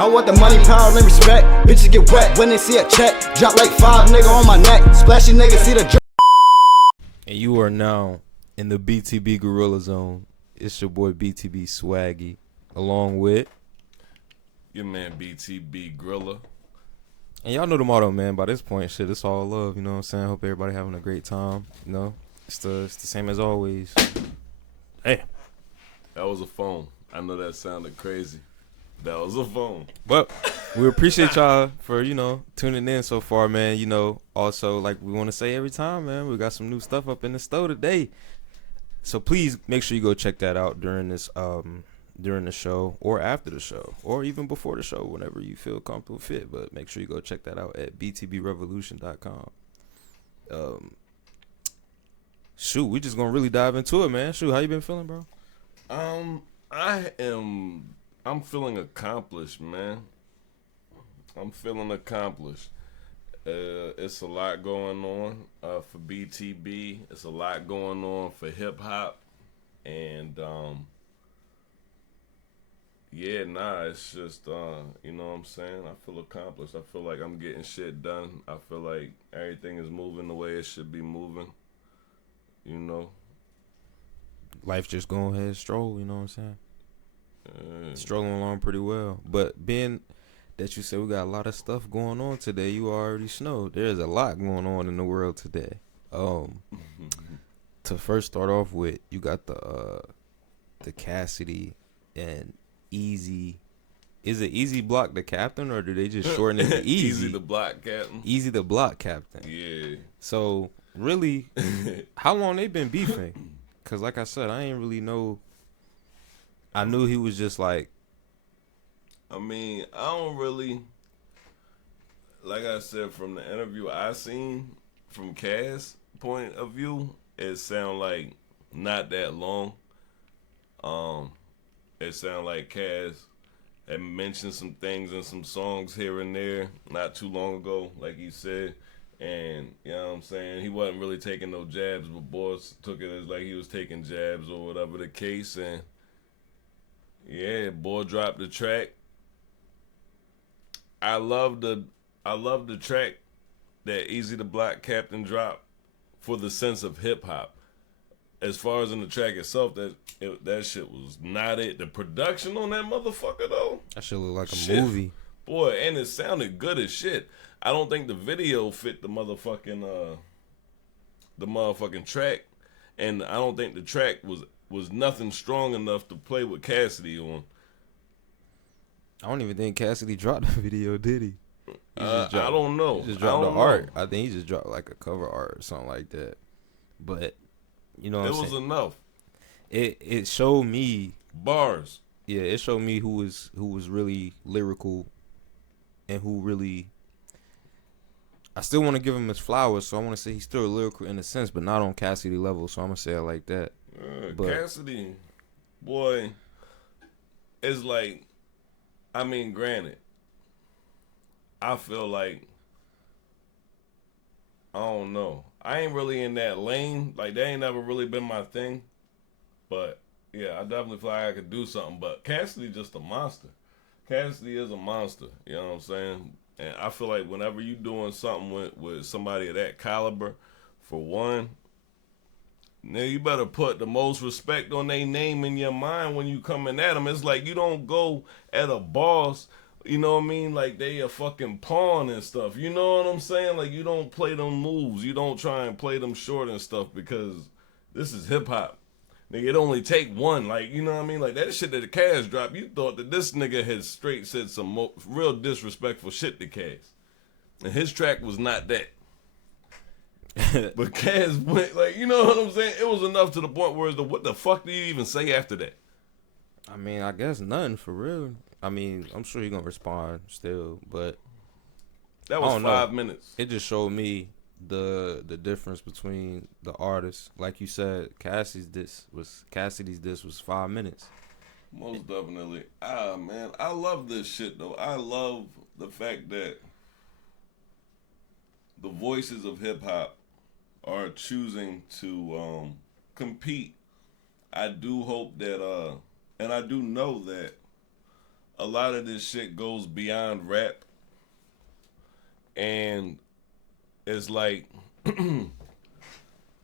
I want the money, power, and respect. Bitches get wet when they see a check. Drop like 5 nigga on my neck. Splashy nigga see the drip. And you are now in the BTB Gorilla Zone. It's your boy BTBSwaggy, along with your man BTB Grilla. And y'all know the motto, man. By this point, shit, it's all love. You know what I'm saying? Hope everybody having a great time. You know, it's the same as always. Hey, that was a phone. I know that sounded crazy. That was a phone. But we appreciate y'all for, tuning in so far, man. Also, like we want to say every time, man, we got some new stuff up in the store today. So please make sure you go check that out during the show or after the show or even before the show, whenever you feel comfortable fit. But make sure you go check that out at btbrevolution.com. Shoot, we just gonna really dive into it, man. Shoot, how you been feeling, bro? I'm feeling accomplished, man. I'm feeling accomplished. It's a lot going on for BTB. It's a lot going on for hip hop, and it's just you know what I'm saying. I feel accomplished. I feel like I'm getting shit done. I feel like everything is moving the way it should be moving. Life just going ahead stroll. You know what I'm saying. Strolling along pretty well, but being that you said we got a lot of stuff going on today, you already know there's a lot going on in the world today. To first start off with, you got the Cassidy and Eazy. Is it Eazy Block the captain, or do they just shorten it to Eazy? Eazy the block captain. Eazy the block captain. Yeah. So really, how long they been beefing? Cause like I said, I ain't really know. I knew he was just like. I don't really. Like I said, from the interview I seen, from Cass' point of view, it sound like not that long. It sound like Cass had mentioned some things in some songs here and there not too long ago, like he said. And, you know what I'm saying, he wasn't really taking no jabs, but boys took it as like he was taking jabs or whatever the case. And, yeah, boy dropped the track. I love the track that Eazy the Block Captain dropped for the sense of hip hop. As far as in the track itself, that shit was not it. The production on that motherfucker though, that shit look like a movie, boy, and it sounded good as shit. I don't think the video fit the motherfucking track, and I don't think the track was nothing strong enough to play with Cassidy on. I don't even think Cassidy dropped the video, did he? I don't know. He just dropped the art. I think he just dropped like a cover art or something like that. But you know what I'm saying? It was enough. It showed me bars. Yeah, it showed me who was really lyrical and who really. I still want to give him his flowers, so I want to say he's still lyrical in a sense, but not on Cassidy level. So I'm gonna say it like that. Cassidy, boy, is like. Granted, I feel like, I don't know. I ain't really in that lane. Like, that ain't never really been my thing. But, yeah, I definitely feel like I could do something. But Cassidy just a monster. Cassidy is a monster. You know what I'm saying? And I feel like whenever you doing something with somebody of that caliber, for one, now you better put the most respect on their name in your mind when you coming at them. It's like you don't go at a boss, you know what I mean? Like they a fucking pawn and stuff. You know what I'm saying? Like you don't play them moves. You don't try and play them short and stuff because this is hip hop. Nigga, it only take one. Like, you know what I mean? Like that shit that the Cass dropped, you thought that this nigga had straight said some real disrespectful shit to Cass. And his track was not that. But Cass went, like, you know what I'm saying? It was enough to the point where it's what the fuck do you even say after that? I guess nothing for real. I'm sure he's gonna respond still, but that was 5 minutes. It just showed me the difference between the artists. Like you said, Cassidy's diss was 5 minutes. Most definitely. Man, I love this shit though. I love the fact that the voices of hip hop are choosing to compete. I do hope that and I do know that a lot of this shit goes beyond rap, and it's like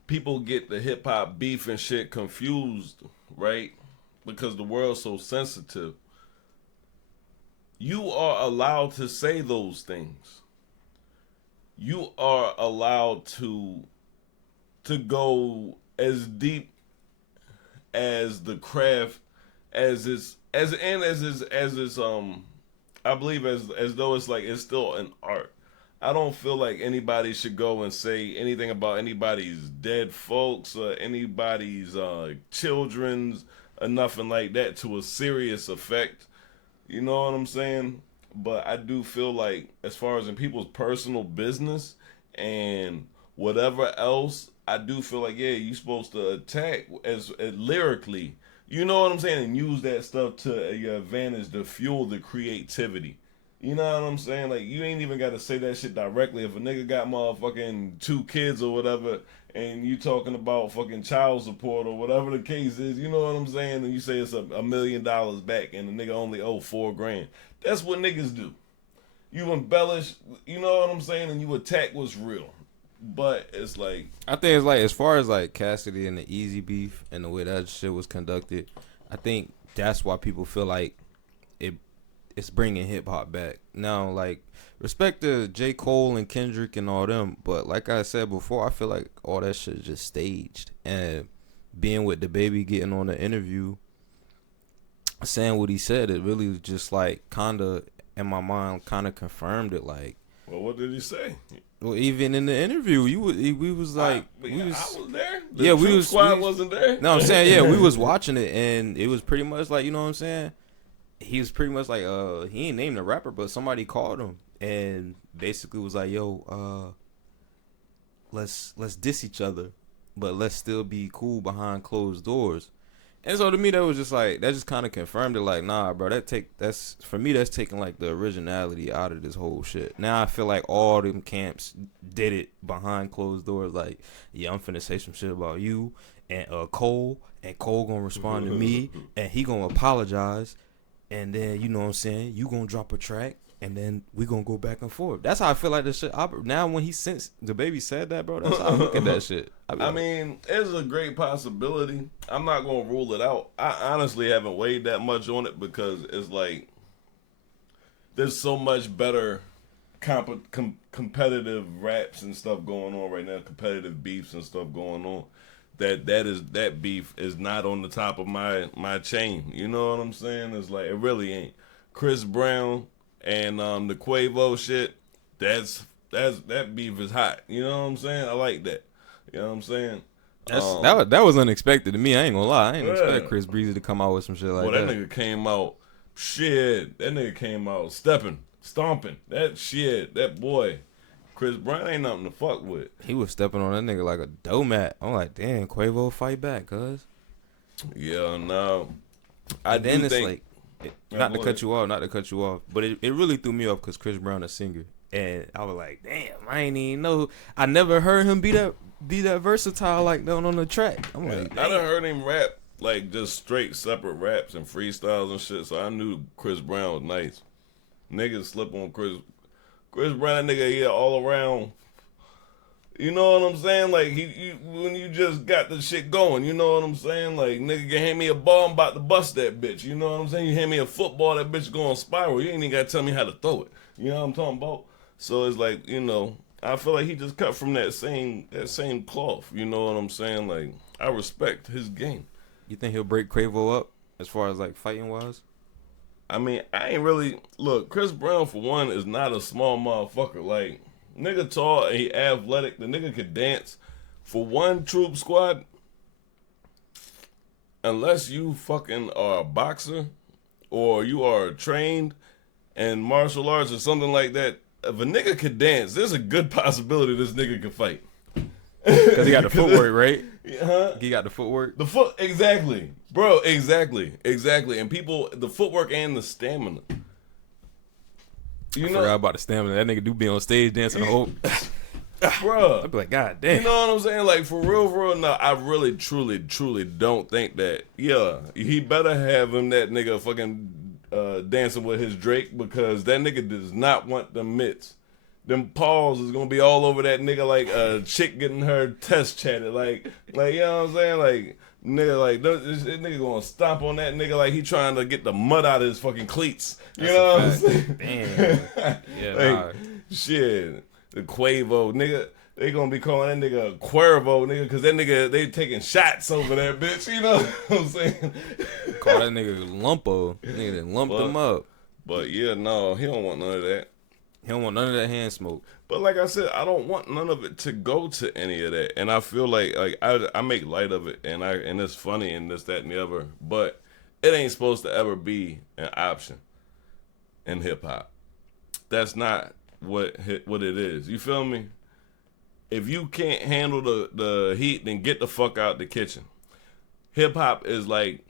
people get the hip hop beef and shit confused, right? Because the world's so sensitive. You are allowed to say those things. You are allowed to go as deep as the craft as it's I believe as though it's like it's still an art. I don't feel like anybody should go and say anything about anybody's dead folks or anybody's children's or nothing like that to a serious effect. You know what I'm saying? But I do feel like as far as in people's personal business and whatever else, I do feel like, yeah, you're supposed to attack as lyrically. You know what I'm saying? And use that stuff to your advantage to fuel the creativity. You know what I'm saying? Like, you ain't even got to say that shit directly. If a nigga got motherfucking 2 kids or whatever, and you talking about fucking child support or whatever the case is, you know what I'm saying? And you say it's $1 million back and the nigga only owe $4,000. That's what niggas do. You embellish, you know what I'm saying? And you attack what's real. But it's like, I think it's like, as far as like Cassidy and the Eazy beef and the way that shit was conducted, I think that's why people feel like it's bringing hip hop back. Now, like, respect to J. Cole and Kendrick and all them, but like I said before, I feel like all that shit is just staged. And being with the baby, getting on the interview, saying what he said, it really just like kind of in my mind kind of confirmed it. Like, well, what did he say? Well, even in the interview, we was like, I was there. Squad wasn't there. No, I'm saying, yeah, we was watching it, and it was pretty much like, you know what I'm saying? He was pretty much like, he ain't named the rapper, but somebody called him and basically was like, yo, let's diss each other, but let's still be cool behind closed doors. And so to me, that was just like, that just kind of confirmed it. Like, nah, bro, that's for me, that's taking like the originality out of this whole shit. Now I feel like all them camps did it behind closed doors. Like, yeah, I'm finna say some shit about you and Cole gonna respond to me, and he gonna apologize, and then, you know what I'm saying, you gonna drop a track, and then we gonna go back and forth. That's how I feel like this shit. Now when the baby said that, bro, that's how I look at that shit. I mean, it's a great possibility. I'm not gonna rule it out. I honestly haven't weighed that much on it because it's like there's so much better competitive raps and stuff going on right now, competitive beefs and stuff going on. That beef is not on the top of my chain. You know what I'm saying? It's like, it really ain't. Chris Brown and the Quavo shit, that beef is hot. You know what I'm saying? I like that. You know what I'm saying? That was unexpected to me. I ain't gonna lie. I ain't expect Chris Breezy to come out with some shit like that. That nigga came out, shit. That nigga came out stepping, stomping. That shit, that boy. Chris Brown ain't nothing to fuck with. He was stepping on that nigga like a doormat. I'm like, damn, Quavo, fight back, cuz. Yeah, no. Not to cut you off, but it really threw me off because Chris Brown a singer, and I was like, damn, I ain't even know. I never heard him be that versatile like that on the track. I'm like, damn. I done heard him rap like just straight separate raps and freestyles and shit, so I knew Chris Brown was nice. Niggas slip on Chris Brown, nigga, yeah, all around. You know what I'm saying? Like, when you just got the shit going, you know what I'm saying? Like, nigga can hand me a ball, I'm about to bust that bitch. You know what I'm saying? You hand me a football, that bitch going spiral. You ain't even got to tell me how to throw it. You know what I'm talking about? So it's like, you know, I feel like he just cut from that same cloth. You know what I'm saying? Like, I respect his game. You think he'll break Quavo up as far as, like, fighting wise? I mean, I ain't really... Look, Chris Brown, for one, is not a small motherfucker. Like, nigga tall and he athletic. The nigga could dance. For one troop squad, unless you fucking are a boxer or you are trained in martial arts or something like that, if a nigga could dance, there's a good possibility this nigga could fight. Because he got the footwork, right? Huh? He got the footwork. Exactly. Bro, exactly. And people, the footwork and the stamina. I forgot about the stamina. That nigga do be on stage dancing the whole... Bro. I'd be like, God damn. You know what I'm saying? Like, for real, no, I really, truly don't think that, yeah, he better have him, that nigga, fucking dancing with his Drake because that nigga does not want them mitts. Them paws is gonna be all over that nigga like a chick getting her test chatted. Like you know what I'm saying? Like nigga, like this nigga gonna stomp on that nigga like he trying to get the mud out of his fucking cleats. You know what I'm saying? Damn. Yeah, Like, shit, the Quavo nigga. They gonna be calling that nigga Cuervo, nigga, cause that nigga, they taking shots over there, bitch. You know what I'm saying? Call that nigga Lumpo. Nigga done lumped him up. But yeah, no, he don't want none of that. He don't want none of that hand smoke. But like I said, I don't want none of it to go to any of that. And I feel like I make light of it and it's funny and this, that, and the other. But it ain't supposed to ever be an option in hip hop. That's not what it is. You feel me? If you can't handle the heat, then get the fuck out the kitchen. Hip hop is like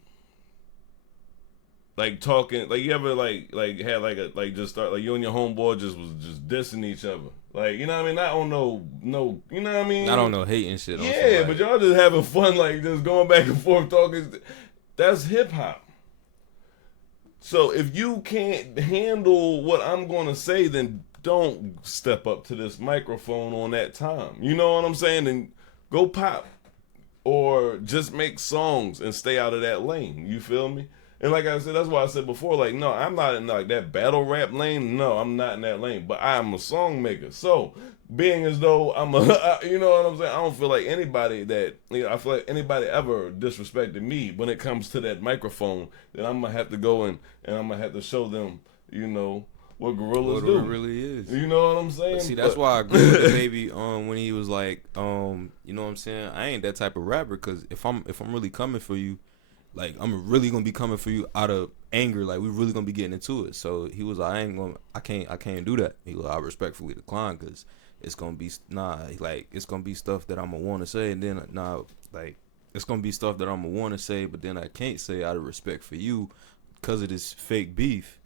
talking, like you ever like had like just start like you and your homeboy just dissing each other, like you know what I mean? Not on no you know what I mean? I don't know hating shit. Yeah, but y'all just having fun, like just going back and forth talking. That's hip hop. So if you can't handle what I'm gonna say, then don't step up to this microphone on that time. You know what I'm saying? And go pop or just make songs and stay out of that lane. You feel me? And like I said, that's why I said before, like, no, I'm not in like that battle rap lane. No, I'm not in that lane. But I'm a song maker. So being as though I'm you know what I'm saying? I don't feel like anybody that, you know, I feel like anybody ever disrespected me when it comes to that microphone, then I'm going to have to go and I'm going to have to show them, you know, what gorillas do. What it really is. You know what I'm saying? But see, that's why I agree with the baby when he was like, you know what I'm saying? I ain't that type of rapper because if I'm really coming for you, like I'm really gonna be coming for you out of anger, like we really gonna be getting into it. So he was like, I can't do that. He was like, I respectfully decline because it's gonna be it's gonna be stuff that I'm gonna want to say, and then it's gonna be stuff that I'm gonna want to say, but then I can't say out of respect for you because of this fake beef.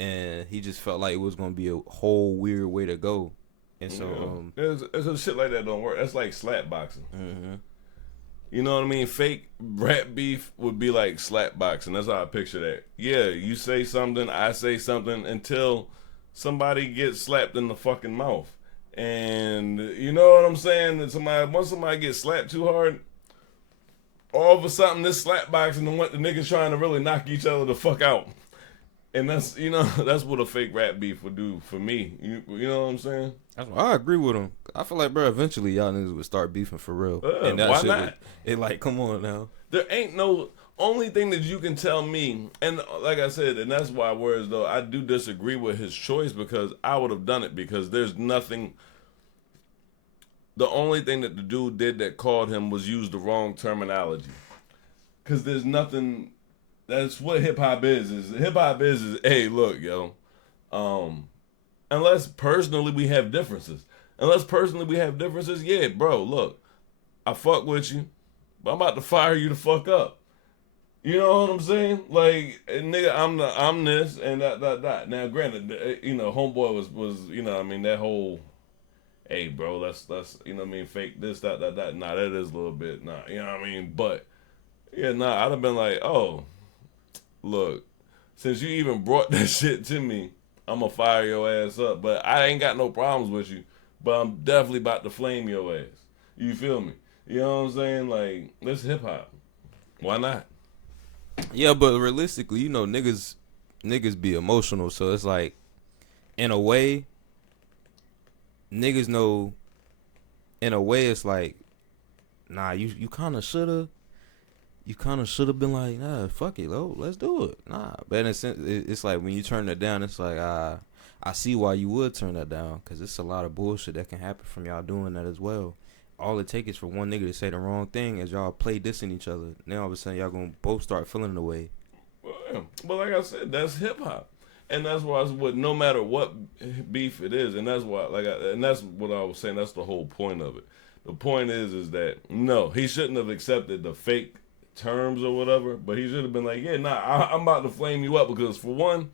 And he just felt like it was gonna be a whole weird way to go, and so it's shit like that don't work. That's like slap boxing. Mm-hmm. You know what I mean? Fake rap beef would be like slap boxing. That's how I picture that. Yeah, you say something, I say something until somebody gets slapped in the fucking mouth, and you know what I'm saying? That once somebody gets slapped too hard, all of a sudden this slap boxing and what the niggas trying to really knock each other the fuck out. And that's, you know, that's what a fake rap beef would do for me. You know what I'm saying? I agree with him. I feel like, bro, eventually y'all niggas would start beefing for real. And that why shit not? It like, come on now. There ain't no only thing that you can tell me, and like I said, and that's why, whereas though I do disagree with his choice because I would have done it because there's nothing. The only thing that the dude did that called him was use the wrong terminology. Because there's nothing. That's what hip hop is. Hip hop is hey, look, yo. Unless personally we have differences. Yeah, bro, look. I fuck with you, but I'm about to fire you the fuck up. You know what I'm saying? Like, nigga, I'm this and that. Now, granted, you know, homeboy was you know, I mean, that whole, hey, bro, let's you know what I mean, fake this, that. Nah, that is a little bit, nah, you know what I mean? But, yeah, nah, I'd have been like, oh, look, since you even brought that shit to me, I'm gonna fire your ass up. But I ain't got no problems with you, but I'm definitely about to flame your ass. You feel me? You know what I'm saying? Like, this hip hop. Why not? Yeah, but realistically, you know, niggas be emotional, so it's like, in a way, niggas know. In a way, it's like, nah, you kind of shoulda. You kind of should have been like, nah, fuck it, let's do it. Nah, but in a sense, it's like when you turn that down, it's like, I see why you would turn that down, because it's a lot of bullshit that can happen from y'all doing that as well. All it takes is for one nigga to say the wrong thing as y'all play dissing each other. Then all of a sudden, y'all gonna both start feeling the way. Well, but like I said, that's hip hop, and that's why it's what no matter what beef it is, and that's why and that's what I was saying. That's the whole point of it. The point is that no, he shouldn't have accepted the fake terms or whatever, but he should have been like, yeah, nah, I'm about to flame you up because for one,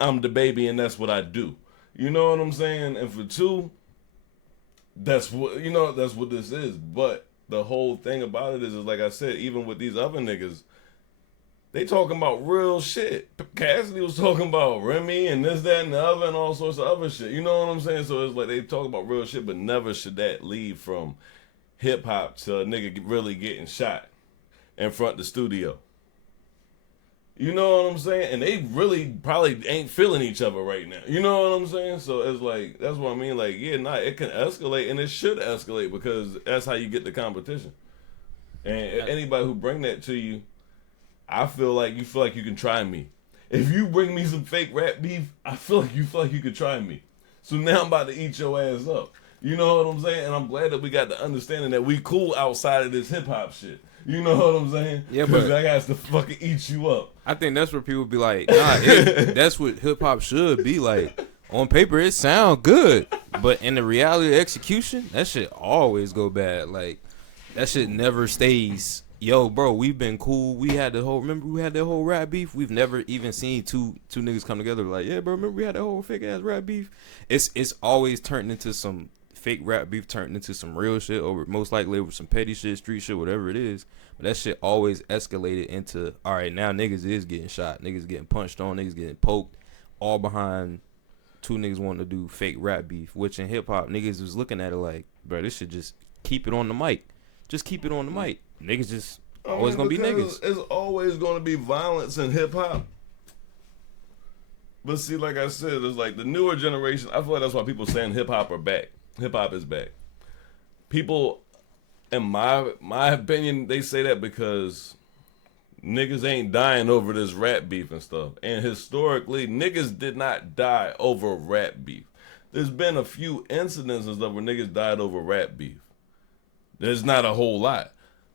I'm the baby and that's what I do. You know what I'm saying? And for two, that's what this is. But the whole thing about it is like I said, even with these other niggas, They talking about real shit. Cassidy was talking about Remy and this, that, and the other, and all sorts of other shit. You know what I'm saying? So it's like they talk about real shit, but never should that lead from hip hop to a nigga really getting shot in front of the studio. You know what I'm saying? And they really probably ain't feeling each other right now. You know what I'm saying? So it's like, that's what I mean. Like, yeah, nah, it can escalate, and it should escalate because that's how you get the competition. And anybody who bring that to you, I feel like you can try me. If you bring me some fake rap beef, I feel like you could try me. So now I'm about to eat your ass up. You know what I'm saying? And I'm glad that we got the understanding that we cool outside of this hip hop shit. You know what I'm saying? Yeah, but I got to fucking eat you up. I think that's where people be like, nah, that's what hip hop should be like. On paper, it sound good, but in the reality of execution, that shit always go bad. Like, that shit never stays. Yo, bro, we've been cool. We had the whole rap beef. We've never even seen two niggas come together like, yeah, bro, remember we had that whole fake ass rap beef? It's always turned into some fake rap beef, turned into some real shit over, most likely over some petty shit, street shit, whatever it is. But that shit always escalated into, all right, now niggas is getting shot, niggas getting punched on, niggas getting poked, all behind two niggas wanting to do fake rap beef, which in hip hop, niggas was looking at it like, bro, this should just keep it on the mic. Just keep it on the mic. Niggas just always gonna be niggas. It's always gonna be violence in hip hop. But see, like I said, it's like the newer generation, I feel like that's why people saying hip hop are back. Hip hop is back. People, in my opinion, they say that because niggas ain't dying over this rap beef and stuff. And historically, niggas did not die over rap beef. There's been a few incidents and stuff where niggas died over rap beef. There's not a whole lot.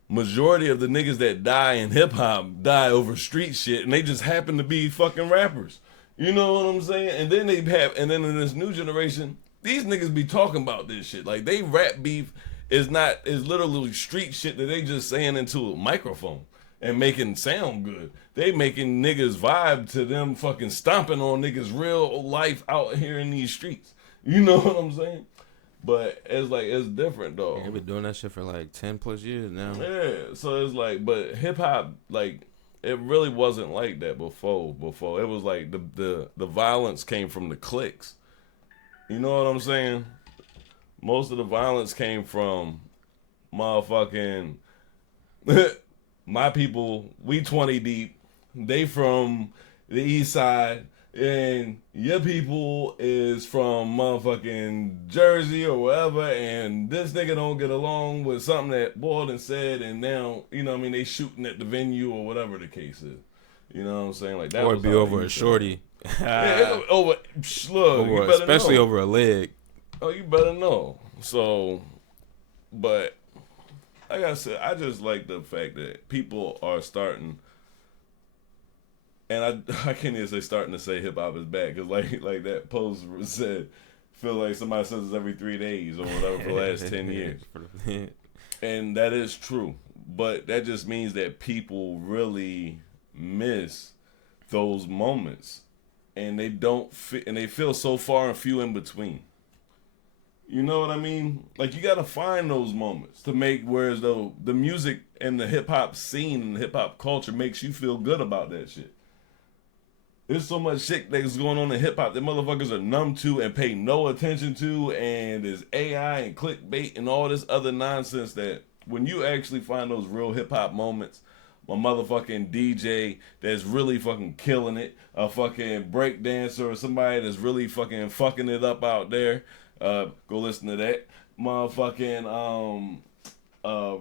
Majority of the niggas that die in hip hop die over street shit, and they just happen to be fucking rappers. You know what I'm saying? And then and then in this new generation, these niggas be talking about this shit. Like, they rap beef is literally street shit that they just saying into a microphone and making sound good. They making niggas vibe to them fucking stomping on niggas real life out here in these streets. You know what I'm saying? But it's like, it's different though. They've been doing that shit for like 10 plus years now. Yeah, so it's like, but hip hop, like, it really wasn't like that before. It was like the violence came from the cliques. You know what I'm saying? Most of the violence came from motherfucking my people. We 20 deep. They from the east side. And your people is from motherfucking Jersey or wherever, and this nigga don't get along with something that Borden said, and now, you know what I mean, they shooting at the venue or whatever the case is. You know what I'm saying? Like, that or was be over a shorty. Yeah, over, look, you better especially know. over a leg. Oh, you better know. So, but like I said, I just like the fact that people are starting. And I can't even say starting to say hip hop is back, because like that post said, feel like somebody says this every 3 days or whatever for the last 10 years. And that is true. But that just means that people really miss those moments, and they don't fit, and they feel so far and few in between. You know what I mean? Like, you gotta find those moments to make, whereas though the music and the hip hop scene and the hip hop culture makes you feel good about that shit. There's so much shit that's going on in hip hop that motherfuckers are numb to and pay no attention to, and there's AI and clickbait and all this other nonsense that when you actually find those real hip hop moments, a motherfucking DJ that's really fucking killing it, a fucking break dancer or somebody that's really fucking it up out there, go listen to that. Motherfucking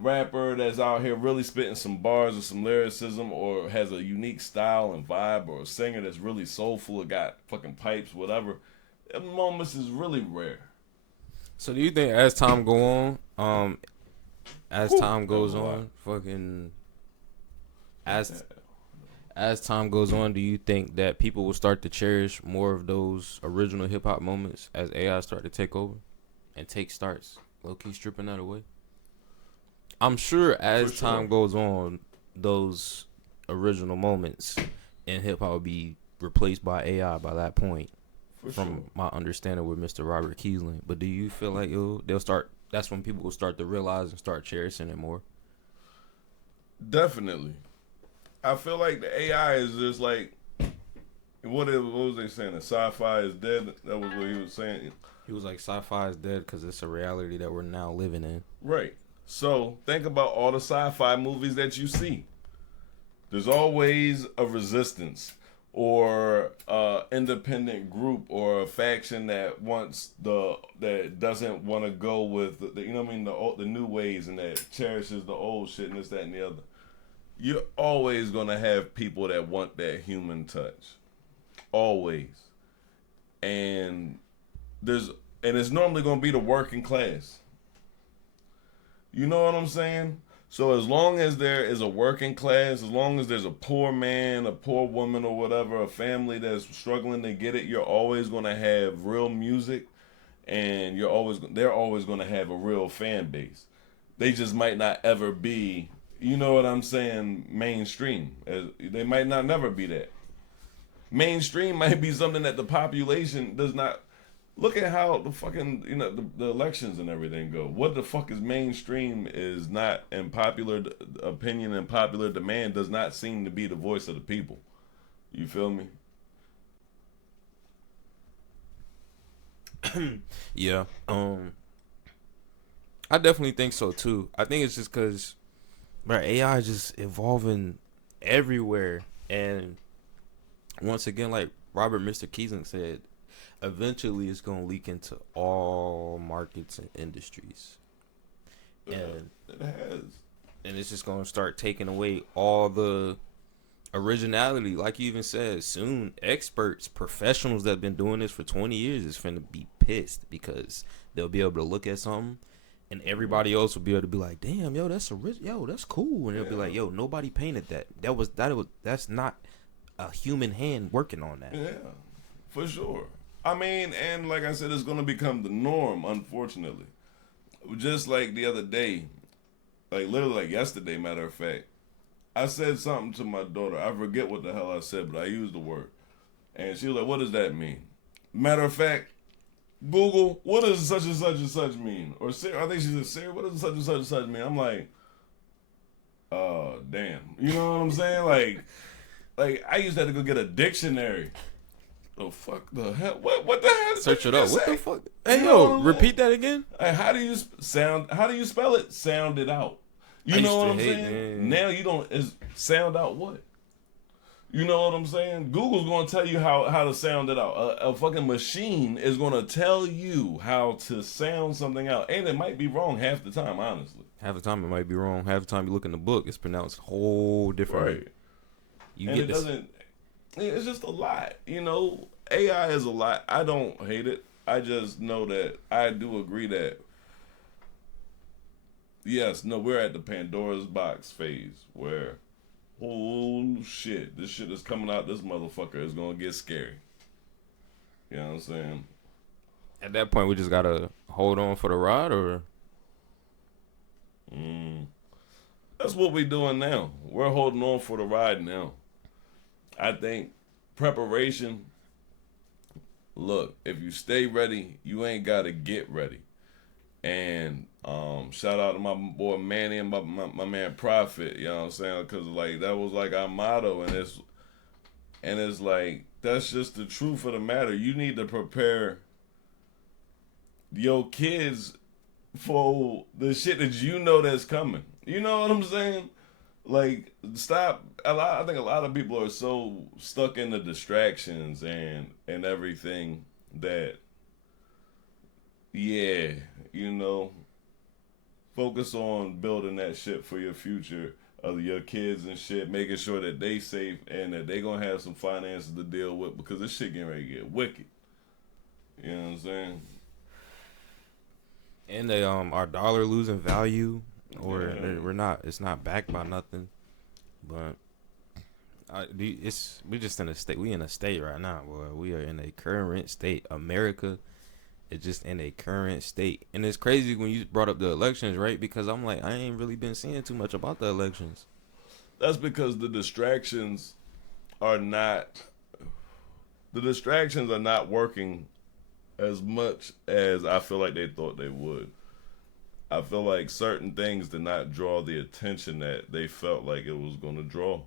rapper that's out here really spitting some bars or some lyricism, or has a unique style and vibe, or a singer that's really soulful or got fucking pipes, whatever. Them moments is really rare. So do you think as time goes on, as time goes on, do you think that people will start to cherish more of those original hip hop moments as AI start to take over and starts low key stripping that away? I'm sure as time goes on, those original moments in hip hop will be replaced by AI by that point. From my understanding with Mr. Robert Keesling. But do you feel like that's when people will start to realize and start cherishing it more? Definitely. I feel like the AI is just like what was they saying? That sci-fi is dead. That was what he was saying. He was like, sci-fi is dead because it's a reality that we're now living in. Right. So think about all the sci-fi movies that you see. There's always a resistance or independent group or a faction that that doesn't want to go with the you know what I mean the new ways and that cherishes the old shit and this that and the other. You're always gonna have people that want that human touch, always, and it's normally gonna be the working class. You know what I'm saying? So as long as there is a working class, as long as there's a poor man, a poor woman or whatever, a family that's struggling to get it, you're always going to have real music and they're always going to have a real fan base. They just might not ever be, you know what I'm saying, mainstream. They might not never be that. Mainstream might be something that the population does not. Look at how the fucking, the elections and everything go. What the fuck is mainstream is not, and popular opinion and popular demand does not seem to be the voice of the people. You feel me? Yeah. I definitely think so too. I think it's just because, AI is just evolving everywhere. And once again, like Robert Mr. Keeson said, eventually it's going to leak into all markets and industries. And it has. And it's just going to start taking away all the originality. Like you even said, soon experts, professionals that have been doing this for 20 years is finna be pissed because they'll be able to look at something and everybody else will be able to be like, damn, yo, that's that's cool. And they'll be like, yo, nobody painted that. That's not a human hand working on that. Yeah, for sure. I mean, and like I said, it's going to become the norm, unfortunately. Just like the other day, like literally like yesterday, matter of fact, I said something to my daughter. I forget what the hell I said, but I used the word. And she was like, what does that mean? Matter of fact, Google, what does such and such and such mean? Or Sarah, I think she said, Sarah, what does such and such and such mean? I'm like, damn. You know what I'm saying? Like I used to have to go get a dictionary. The fuck the hell? What the hell? Search it up. What the fuck? Hey, yo, repeat that again. Like, how do you spell it? Sound it out. You know what I'm saying? Now you don't sound out what? You know what I'm saying? Google's gonna tell you how to sound it out. A fucking machine is gonna tell you how to sound something out, and it might be wrong half the time. Honestly, half the time it might be wrong. Half the time you look in the book, it's pronounced whole different. Right. It's just a lot, AI is a lot. I don't hate it. I just know that I do agree that, we're at the Pandora's box phase where, oh shit, this shit is coming out. This motherfucker is going to get scary. You know what I'm saying? At that point, we just got to hold on for the ride, or? That's what we're doing now. We're holding on for the ride now. I think preparation, look, if you stay ready, you ain't got to get ready. And shout out to my boy Manny and my man Prophet, you know what I'm saying? Because like that was like our motto, and it's like that's just the truth of the matter. You need to prepare your kids for the shit that you know that's coming. You know what I'm saying? Like, stop. I think a lot of people are so stuck in the distractions and everything that, focus on building that shit for your future of your kids and shit, making sure that they safe and that they gonna have some finances to deal with because this shit getting ready to get wicked. You know what I'm saying? And they our dollar losing value. Or it's not backed by nothing, but we just in a state. We in a state right now, boy. We are in a current state. America is just in a current state, and it's crazy when you brought up the elections, right? Because I'm like, I ain't really been seeing too much about the elections. That's because the distractions are not working as much as I feel like they thought they would. I feel like certain things did not draw the attention that they felt like it was going to draw.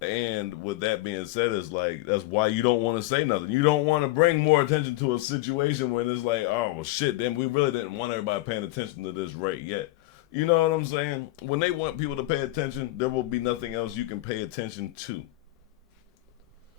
And with that being said, it's like that's why you don't want to say nothing. You don't want to bring more attention to a situation when it's like, oh well, shit. Then we really didn't want everybody paying attention to this right yet. You know what I'm saying? When they want people to pay attention, there will be nothing else you can pay attention to.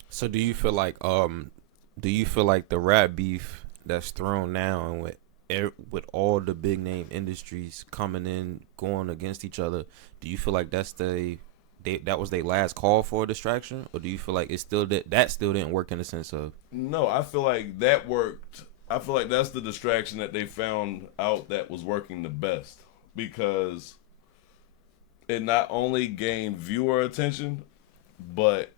So do you feel like the rap beef that's thrown now and with all the big name industries coming in going against each other, do you feel like that was their last call for a distraction, or do you feel like it still that still didn't work in the sense of? No, I feel like that worked. I feel like that's the distraction that they found out that was working the best, because it not only gained viewer attention, but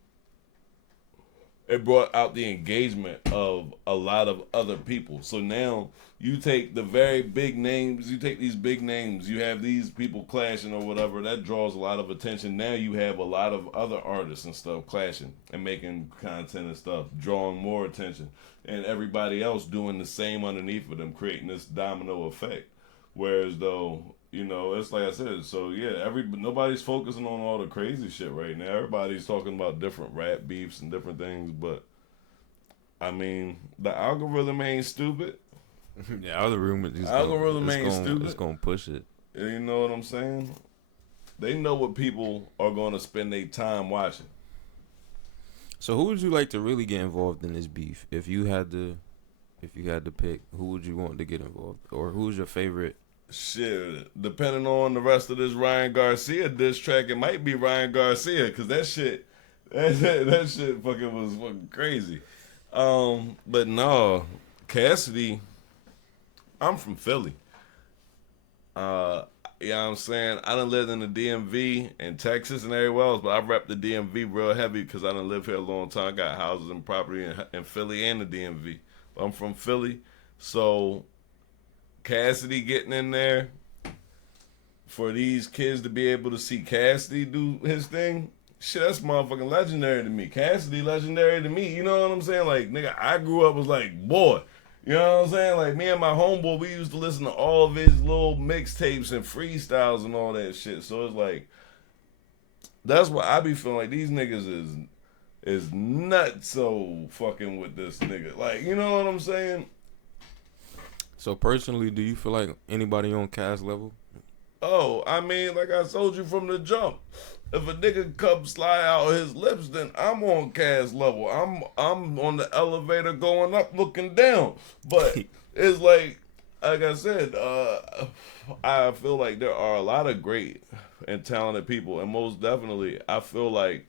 it brought out the engagement of a lot of other people. So now you take the very big names, you take these big names, you have these people clashing or whatever, that draws a lot of attention. Now you have a lot of other artists and stuff clashing and making content and stuff, drawing more attention. And everybody else doing the same underneath of them, creating this domino effect. Whereas though, you know, it's like I said, so yeah, nobody's focusing on all the crazy shit right now. Everybody's talking about different rap beefs and different things, but I mean, the algorithm ain't stupid. The algorithm ain't stupid. It's gonna push it. You know what I'm saying? They know what people are gonna spend their time watching. So who would you like to really get involved in this beef? If you had to pick, who would you want to get involved? Or who's your favorite? Shit, depending on the rest of this Ryan Garcia diss track, it might be Ryan Garcia, because that shit fucking was fucking crazy. But no, Cassidy, I'm from Philly. You know what I'm saying? I done lived in the DMV and Texas and everywhere else, but I rep the DMV real heavy because I done lived here a long time. I got houses and property in Philly and the DMV. But I'm from Philly, so Cassidy getting in there for these kids to be able to see Cassidy do his thing, shit, that's motherfucking legendary to me. Cassidy legendary to me, you know what I'm saying? Like, nigga, I grew up was like, boy, you know what I'm saying? Like, me and my homeboy, we used to listen to all of his little mixtapes and freestyles and all that shit. So it's like, that's why I be feeling like these niggas is nuts so fucking with this nigga. Like, you know what I'm saying? So personally, do you feel like anybody on Cass level? Oh, I mean, like I told you from the jump, if a nigga come slide out his lips, then I'm on Cass level. I'm on the elevator going up, looking down. But it's like I said, I feel like there are a lot of great and talented people, and most definitely, I feel like,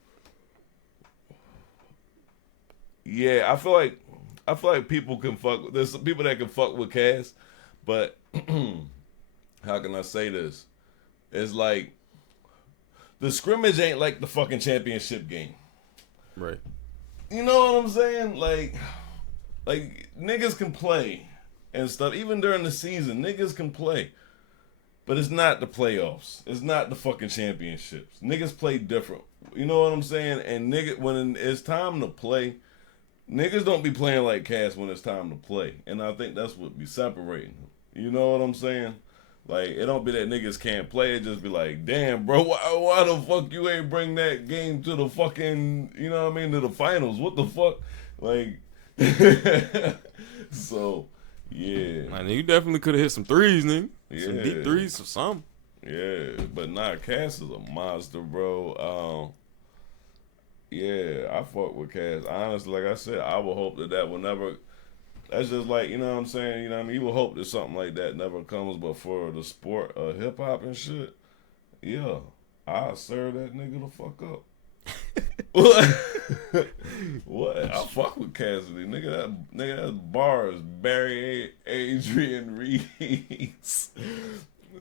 yeah, I feel like people can fuck. There's some people that can fuck with Cass, but how can I say this? It's like the scrimmage ain't like the fucking championship game, right? You know what I'm saying? Like niggas can play and stuff. Even during the season, niggas can play, but it's not the playoffs. It's not the fucking championships. Niggas play different. You know what I'm saying? And when it's time to play, niggas don't be playing like Cass when it's time to play. And I think that's what be separating them. You know what I'm saying? Like, it don't be that niggas can't play. It just be like, damn, bro, why the fuck you ain't bring that game to the fucking, you know what I mean, to the finals? What the fuck? Like, so, yeah. Man, you definitely could have hit some threes, nigga. Yeah. Some deep threes or something. Yeah, but nah, Cass is a monster, bro. Yeah, I fuck with Cass. Honestly, like I said, I would hope that will never. That's just like, you know what I'm saying? You know what I mean? You would hope that something like that never comes, but for the sport of hip hop and shit, yeah, I'll serve that nigga the fuck up. What? I fuck with Cassidy, nigga. That's bars. Barry Adrian Reeds.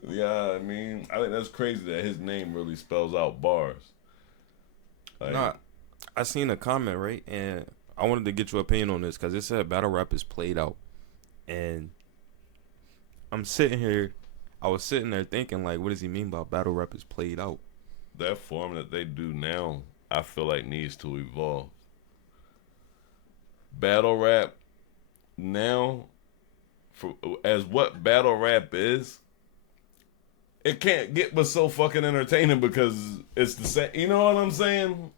Yeah, I mean, I think that's crazy that his name really spells out bars. Like, Nah, I seen a comment, right? And I wanted to get your opinion on this because it said battle rap is played out. And I was sitting there thinking, like, what does he mean by battle rap is played out? That form that they do now, I feel like needs to evolve. Battle rap now, as what battle rap is, it can't get but so fucking entertaining because it's the same. You know what I'm saying?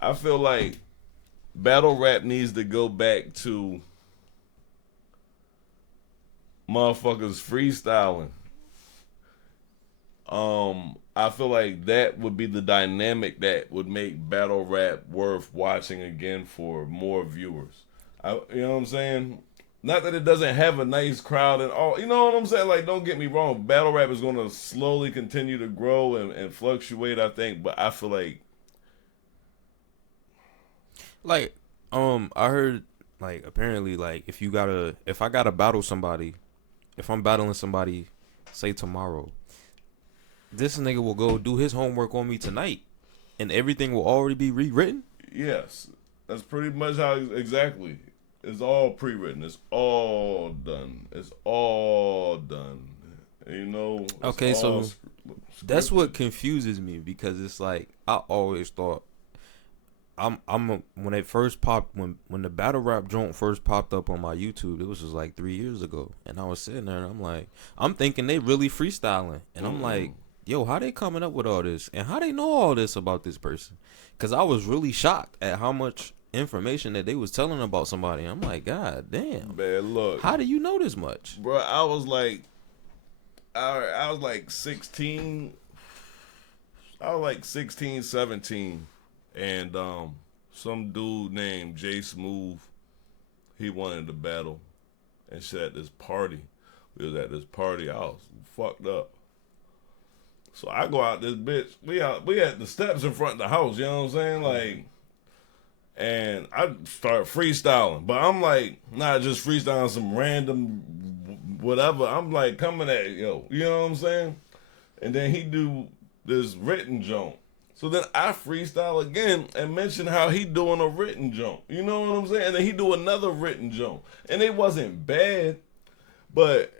I feel like battle rap needs to go back to motherfuckers freestyling. I feel like that would be the dynamic that would make battle rap worth watching again for more viewers. You know what I'm saying? Not that it doesn't have a nice crowd and all. You know what I'm saying? Like, don't get me wrong. Battle rap is going to slowly continue to grow and fluctuate, I think. But I feel like, I heard, like, apparently, like, if I gotta battle somebody, if I'm battling somebody, say tomorrow, this nigga will go do his homework on me tonight, and everything will already be rewritten. yes, that's pretty much how exactly. It's all pre-written. It's all done. It's all done. You know. Okay, so that's what confuses me because it's like I always thought when it first popped when the battle rap joint first popped up on my YouTube, it was just like 3 years ago, and I was sitting there and I'm thinking they really freestyling, and I'm like, yo, how they coming up with all this and how they know all this about this person? Because I was really shocked at how much information that they was telling about somebody. I'm like, God damn, man, look, how do you know this much, bro? I was like 16. I was like 16, 17, and some dude named Jay Smooth, he wanted to battle and shit at this party. We was at this party. I was fucked up. So I go out this bitch. We at the steps in front of the house. You know what I'm saying? Like. And I start freestyling, but I'm like not just freestyling some random whatever. I'm like coming at yo, you know what I'm saying? And then he do this written joint. So then I freestyle again and mention how he doing a written joint. You know what I'm saying? And then he do another written joint, and it wasn't bad, but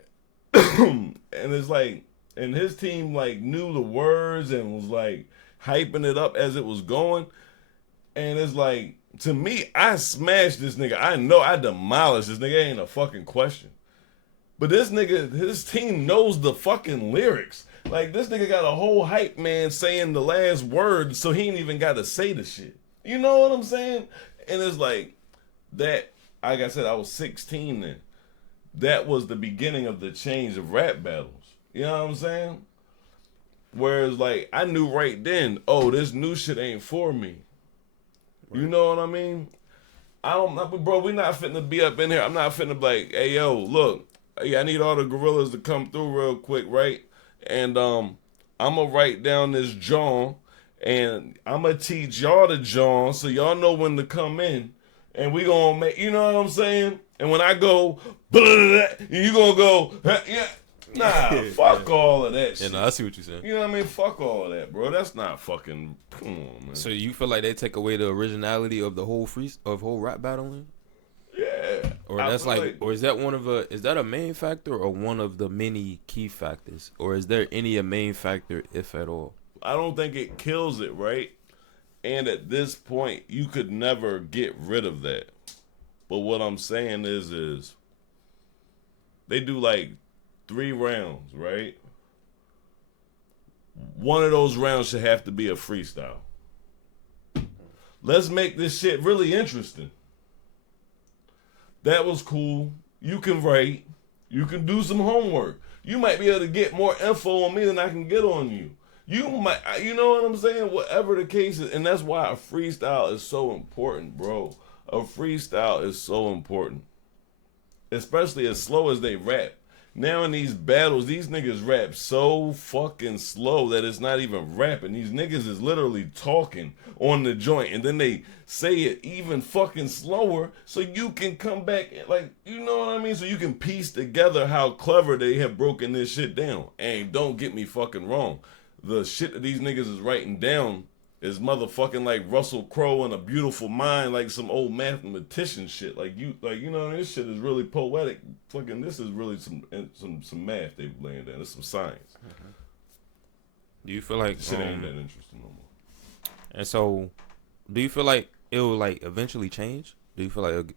and it's like, and his team like knew the words and was like hyping it up as it was going, and it's like. To me, I smashed this nigga. I know I demolished this nigga. Ain't a fucking question. But this nigga, his team knows the fucking lyrics. Like, this nigga got a whole hype man saying the last word, so he ain't even got to say the shit. You know what I'm saying? And it's like, that, like I said, I was 16 then. That was the beginning of the change of rap battles. You know what I'm saying? Whereas, like, I knew right then, oh, this new shit ain't for me. You know what I mean? Bro, we not finna be up in here. I'm not finna be like, hey, yo, look, I need all the gorillas to come through real quick, right? And I'm going to write down this John, and I'm going to teach y'all the John so y'all know when to come in. And we going to make, you know what I'm saying? And when I go, you going to go, yeah. Nah, fuck all of that shit. Yeah, no, I see what you're saying. You know what I mean? Fuck all of that, bro. That's not fucking. Come on, man. So you feel like they take away the originality of the whole whole rap battling? Yeah. Or that's like, or is that is that a main factor or one of the many key factors? Or is there any a main factor, if at all? I don't think it kills it, right? And at this point, you could never get rid of that. But what I'm saying is they do like 3 rounds, right? One of those rounds should have to be a freestyle. Let's make this shit really interesting. That was cool. You can write. You can do some homework. You might be able to get more info on me than I can get on you. You might, you know what I'm saying? Whatever the case is, and that's why a freestyle is so important, bro. A freestyle is so important. Especially as slow as they rap. Now in these battles, these niggas rap so fucking slow that it's not even rapping. These niggas is literally talking on the joint, and then they say it even fucking slower so you can come back, like, you know what I mean? So you can piece together how clever they have broken this shit down. And don't get me fucking wrong. The shit that these niggas is writing down is motherfucking like Russell Crowe and A Beautiful Mind, like some old mathematician shit. Like you know, this shit is really poetic. Fucking, this is really some math they laying down. It's some science. Mm-hmm. Do you feel like shit ain't that interesting no more? And so, do you feel like it will like eventually change? Do you feel like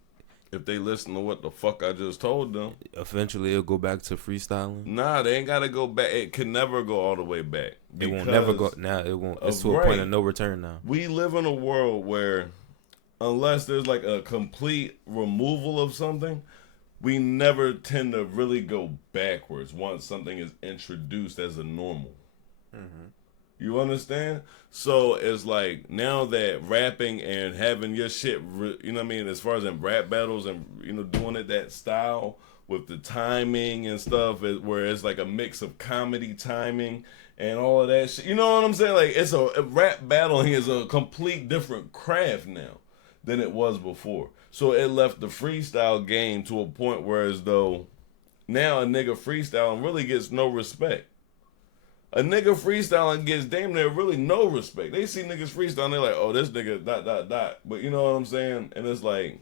if they listen to what the fuck I just told them. Eventually, it'll go back to freestyling. Nah, they ain't gotta go back. It can never go all the way back. It won't never go. Now it won't. It's to a point of no return now. We live in a world where, unless there's like a complete removal of something, we never tend to really go backwards once something is introduced as a normal. Mm-hmm. You understand? So it's like now that rapping and having your shit, you know what I mean, as far as in rap battles and, you know, doing it that style with the timing and stuff, where it's like a mix of comedy timing and all of that shit. You know what I'm saying? Like, it's a rap battling is a complete different craft now than it was before. So it left the freestyle game to a point where as though now a nigga freestyling really gets no respect. A nigga freestyling gets damn near really no respect. They see niggas freestyling, they're like, oh, this nigga ... But you know what I'm saying? And it's like,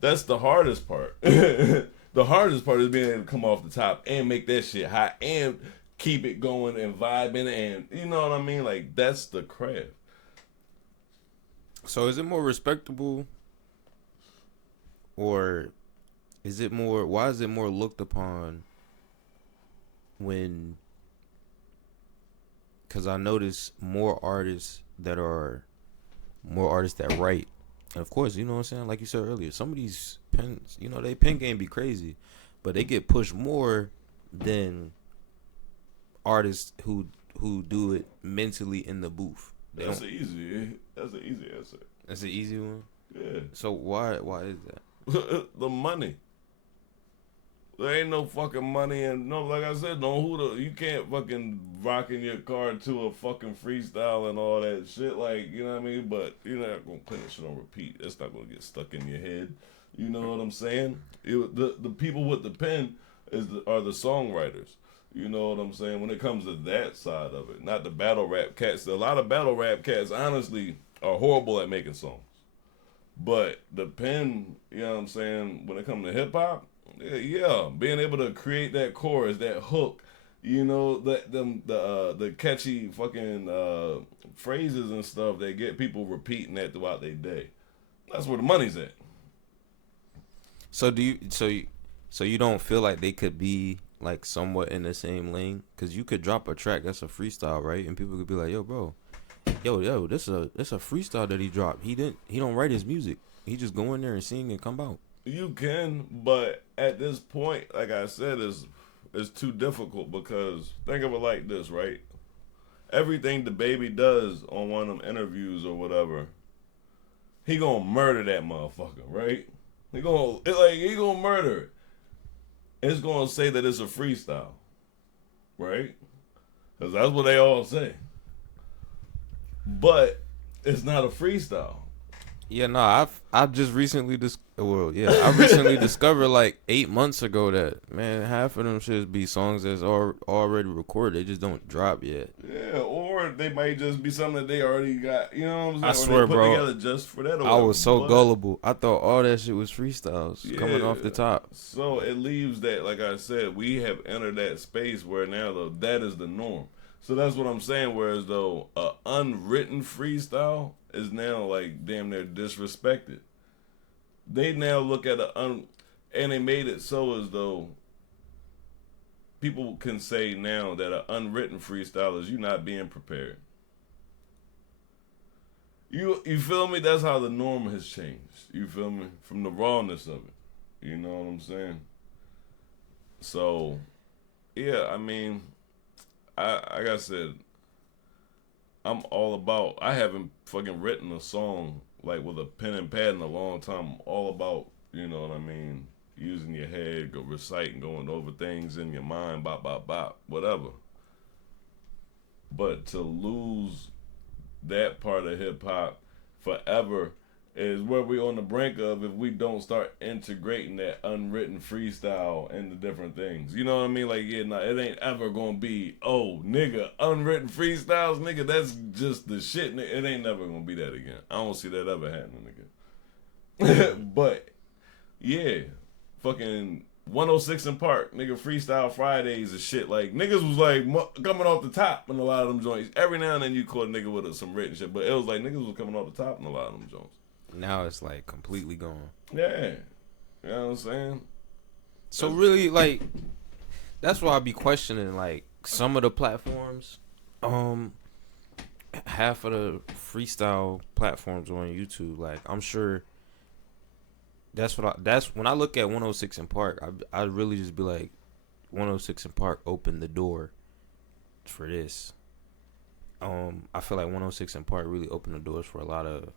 that's the hardest part. The hardest part is being able to come off the top and make that shit hot and keep it going and vibing, and you know what I mean? Like, that's the craft. So is it more respectable, or is it more, why is it more looked upon when, because I notice more artists that write, and of course, you know what I'm saying, like you said earlier, some of these pens, you know, they pen game be crazy, but they get pushed more than artists who do it mentally in the booth. That's an easy answer. That's an easy one? Yeah. So why is that? The money. There ain't no fucking money, and no, like I said, you can't fucking rock in your car to a fucking freestyle and all that shit, like, you know what I mean? But you're not gonna play that shit on repeat. It's not gonna get stuck in your head. You know what I'm saying? The people with the pen are the songwriters. You know what I'm saying? When it comes to that side of it, not the battle rap cats. A lot of battle rap cats, honestly, are horrible at making songs. But the pen, you know what I'm saying, when it comes to hip hop, yeah, being able to create that chorus, that hook, you know, the catchy fucking phrases and stuff that get people repeating that throughout their day. That's where the money's at. So you don't feel like they could be like somewhat in the same lane? Because you could drop a track that's a freestyle, right? And people could be like, yo, bro, this a freestyle that he dropped. He don't write his music. He just go in there and sing and come out. You can, but at this point, like I said, it's too difficult, because think of it like this, right? Everything the baby does on one of them interviews or whatever, he gonna murder that motherfucker, right? He gonna murder it. It's gonna say that it's a freestyle, right? Because that's what they all say. But it's not a freestyle. Yeah, no, I've just recently I recently discovered like 8 months ago that, man, half of them should be songs that's already recorded. They just don't drop yet. Yeah, or they might just be something that they already got. You know what I'm saying? I swear, put bro, together just for that. I was so gullible. I thought all that shit was freestyles coming off the top. So it leaves that, like I said, we have entered that space where now that is the norm. So that's what I'm saying. Whereas though a unwritten freestyle is now like damn near disrespected. They now look at and they made it so as though people can say now that an unwritten freestyle is you not being prepared. You feel me? That's how the norm has changed. You feel me? From the rawness of it. You know what I'm saying? So, yeah, I mean, like I said, I'm all about, I haven't fucking written a song like with a pen and pad in a long time. I'm all about, you know what I mean, using your head, reciting, going over things in your mind, bop, whatever. But to lose that part of hip hop forever is where we're on the brink of if we don't start integrating that unwritten freestyle into different things. You know what I mean? Like, yeah, nah, it ain't ever gonna be, oh, nigga, unwritten freestyles, nigga, that's just the shit. Nigga. It ain't never gonna be that again. I don't see that ever happening again. But, yeah, fucking 106 in Park, nigga, Freestyle Fridays and shit. Like, niggas was like coming off the top in a lot of them joints. Every now and then you caught a nigga with some written shit, but it was like niggas was coming off the top in a lot of them joints. Now it's like completely gone. Yeah. You know what I'm saying? So really, like, that's why I be questioning, like, some of the platforms. Half of the freestyle platforms on YouTube, like, I'm sure that's when I look at 106 in Park, I really just be like, 106 in Park opened the door for this. I feel like 106 in Park really opened the doors for a lot of,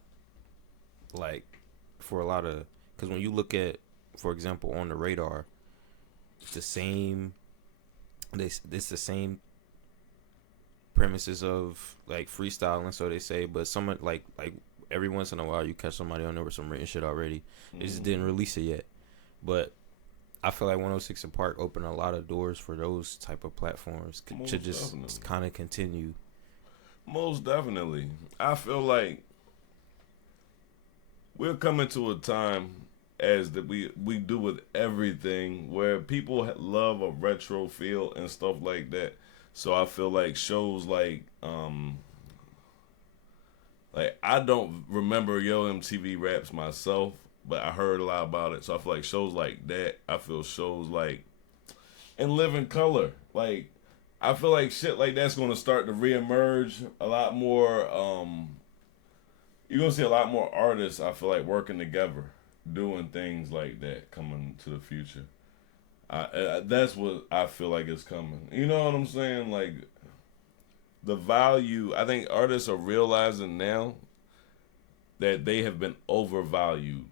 because when you look at, for example, On the Radar, it's the same. It's the same premises of like freestyling, so they say, but someone like every once in a while you catch somebody on there with some written shit already. They just didn't release it yet. But I feel like 106 in Park opened a lot of doors for those type of platforms to just kind of continue. Most definitely. I feel like we're coming to a time as that we do with everything where people love a retro feel and stuff like that. So I feel like shows like I don't remember Yo MTV Raps myself, but I heard a lot about it. So I feel like shows like that. I feel shows like In Living Color. Like I feel like shit like that's gonna start to reemerge a lot more. You're gonna see a lot more artists, I feel like, working together, doing things like that coming to the future. That's what I feel like is coming. You know what I'm saying? Like the value, I think artists are realizing now that they have been overvalued.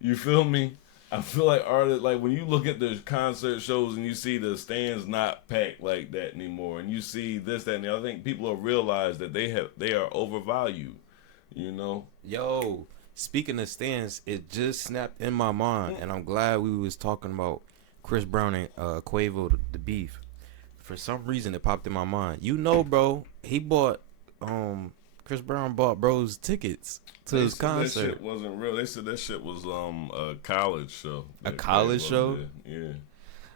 You feel me? I feel like artists, like when you look at the concert shows and you see the stands not packed like that anymore, and you see this, that, and the other, I think people have realized that they are overvalued. You know? Yo, speaking of stands, it just snapped in my mind, and I'm glad we was talking about Chris Brown and Quavo, the beef. For some reason, it popped in my mind. You know, bro, he bought Chris Brown bought bro's tickets to his concert. That shit wasn't real. They said that shit was a college show. A college show? Yeah.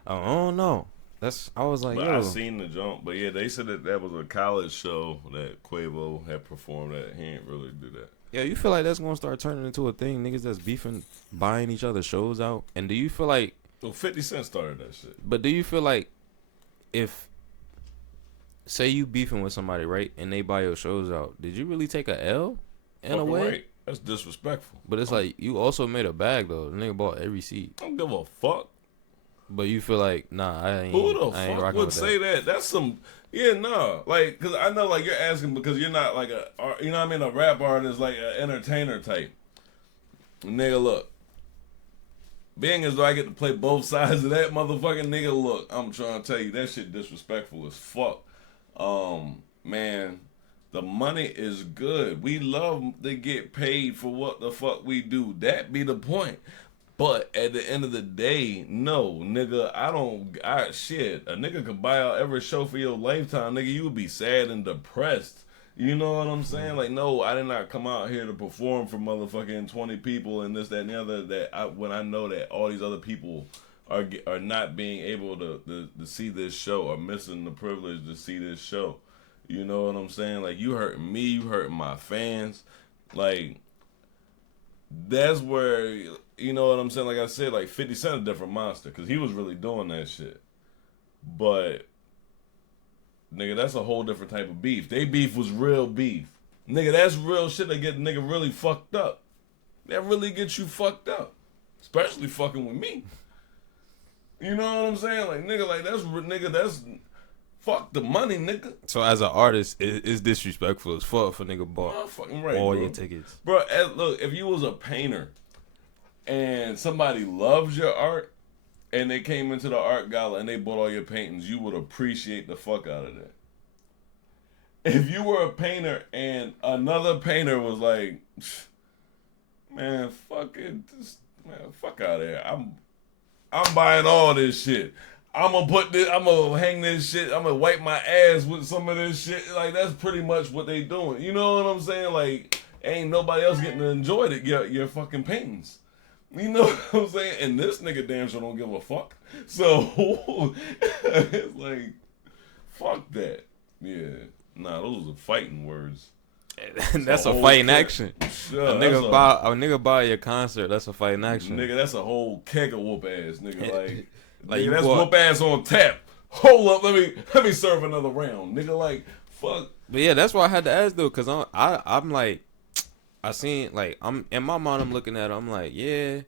I don't know. I was like, but yo. I seen the jump. But yeah, they said that was a college show that Quavo had performed at. He ain't really do that. Yeah, you feel like that's gonna start turning into a thing? Niggas that's beefing, buying each other's shows out. And do you feel like? Well, 50 Cent started that shit. But do you feel like if, say you beefing with somebody, right, and they buy your shows out, did you really take a L in a way? Right. That's disrespectful. But it's like you also made a bag though. The nigga bought every seat. I don't give a fuck. But you feel like, nah, I ain't. Who the I ain't fuck rocking would with say that? That's some. Yeah, nah. Like, cause I know, like, you're asking because you're not like you know what I mean, a rap artist, like an entertainer type. Nigga, look. Being as though I get to play both sides of that motherfucking nigga, look, I'm trying to tell you that shit disrespectful as fuck. Man, the money is good. We love to get paid for what the fuck we do. That be the point. But at the end of the day, no, nigga, shit. A nigga could buy out every show for your lifetime, nigga. You would be sad and depressed. You know what I'm saying? Like, no, I did not come out here to perform for motherfucking 20 people and this, that, and the other. When I know that all these other people are not being able to see this show or missing the privilege to see this show. You know what I'm saying? Like, you hurting me, you hurting my fans. Like, that's where, you know what I'm saying? Like I said, like 50 Cent a different monster because he was really doing that shit. But nigga, that's a whole different type of beef. They beef was real beef. Nigga, that's real shit that get nigga really fucked up. That really gets you fucked up. Especially fucking with me. You know what I'm saying? Like, nigga, like that's fuck the money, nigga. So as an artist, it's disrespectful as fuck for nigga bought fucking right, all bro. your tickets. Bro, look, if you was a painter and somebody loves your art and they came into the art gala and they bought all your paintings, you would appreciate the fuck out of that. If you were a painter and another painter was like, man, fuck it, man, fuck out of here. I'm buying all this shit. I'm gonna hang this shit. I'm gonna wipe my ass with some of this shit. Like, that's pretty much what they doing. You know what I'm saying? Like, ain't nobody else getting to enjoy it. Your fucking paintings. You know what I'm saying? And this nigga damn sure don't give a fuck. So it's like, fuck that. Yeah. Nah, those are fighting words. That's a fight in action. Sure, a nigga buy your concert. That's a fight in action. Nigga, that's a whole keg of whoop ass, nigga. Like nigga, you that's bought, whoop ass on tap. Hold up, let me serve another round, nigga. Like fuck. But yeah, that's why I had to ask though, cause I'm like, I seen like I'm in my mind. I'm looking at it. I'm like, yeah,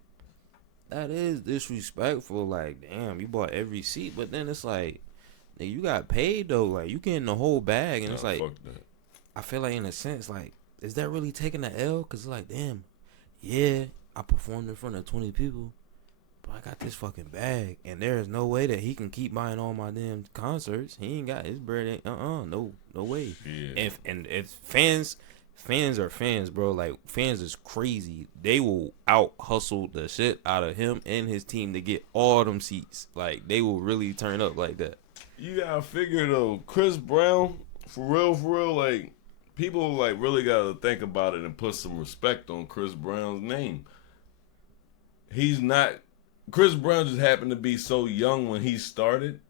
that is disrespectful. Like, damn, you bought every seat, but then it's like, nigga, you got paid though. Like, you getting the whole bag, and it's like, fuck that. I feel like in a sense, like, is that really taking the L? Cause it's like, damn, yeah, I performed in front of 20 people, but I got this fucking bag, and there is no way that he can keep buying all my damn concerts. He ain't got his bread. Ain't no way. Yeah. If fans are fans, bro. Like, fans is crazy. They will out hustle the shit out of him and his team to get all them seats. Like, they will really turn up like that. You gotta figure though, Chris Brown, for real, like people like really gotta think about it and put some respect on Chris Brown's name. Chris Brown just happened to be so young when he started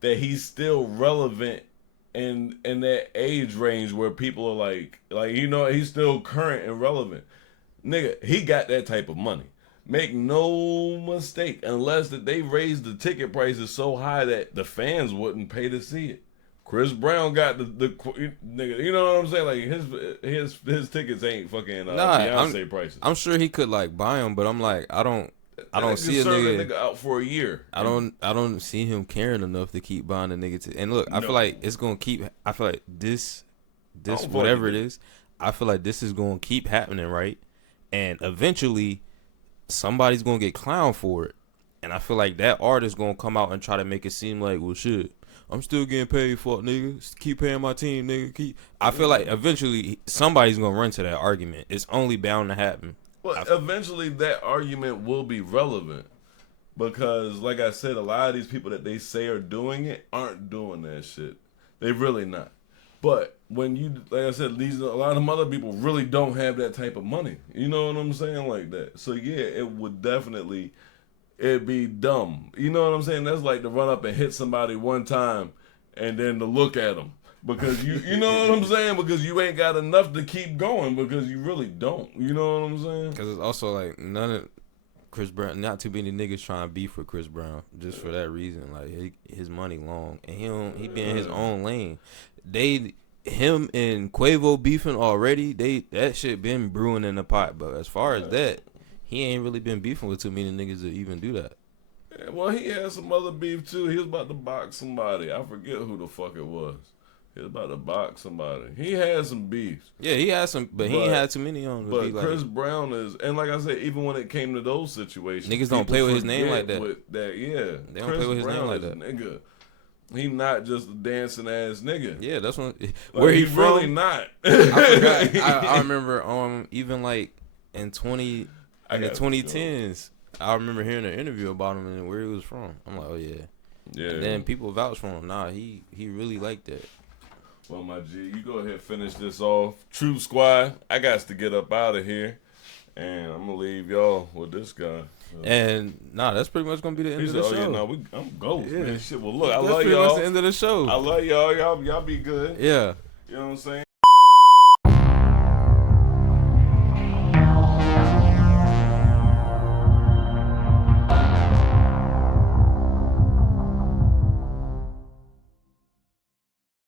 that he's still relevant in that age range where people are like you know, he's still current and relevant. Nigga, he got that type of money. Make no mistake, unless that they raised the ticket prices so high that the fans wouldn't pay to see it. Chris Brown got the nigga, you know what I'm saying? Like his tickets ain't fucking Beyonce prices. I'm sure he could like buy them, but I'm like, I don't see a nigga out for a year. I don't see him caring enough to keep buying the nigga. And look, I feel like it's gonna keep. I feel like this whatever it is, I feel like this is gonna keep happening, right? And eventually, somebody's gonna get clowned for it. And I feel like that artist gonna come out and try to make it seem like, well, shit, I'm still getting paid for it, nigga. Keep paying my team, nigga. I feel like eventually somebody's gonna run to that argument. It's only bound to happen. Well, eventually that argument will be relevant because, like I said, a lot of these people that they say are doing it aren't doing that shit. They really not. But when you, like I said, a lot of them other people really don't have that type of money. You know what I'm saying? Like that. So yeah, it would definitely, it'd be dumb. You know what I'm saying? That's like to run up and hit somebody one time and then to look at them. Because you know what I'm saying? Because you ain't got enough to keep going because you really don't. You know what I'm saying? Because it's also like none of Chris Brown, not too many niggas trying to beef with Chris Brown just for that reason. Like his money long and he be in his own lane. Him and Quavo beefing already. That shit been brewing in the pot. But as far as that, he ain't really been beefing with too many niggas to even do that. Yeah, well, he had some other beef too. He was about to box somebody. I forget who the fuck it was. He was about to box somebody. He had some beefs. Yeah, he had some, but he ain't had too many on. But Chris Brown is, and like I said, even when it came to those situations, niggas don't play with his name like that. Yeah, they don't play with his name like that. Nigga, he not just a dancing ass nigga. Yeah, that's when. Where he from? Really not. I forgot. I remember even like in the 2010s. I remember hearing an interview about him and where he was from. I'm like, oh yeah. Yeah. And then people vouch for him. Nah, he really liked that. Well, my G, you go ahead and finish this off. Troop Squad, I got to get up out of here. And I'm going to leave y'all with this guy. And, that's pretty much going to be the end of the show. Yeah, I'm ghost, man. Shit, well, look, I love y'all. That's pretty much the end of the show. I love y'all. Y'all be good. Yeah. You know what I'm saying?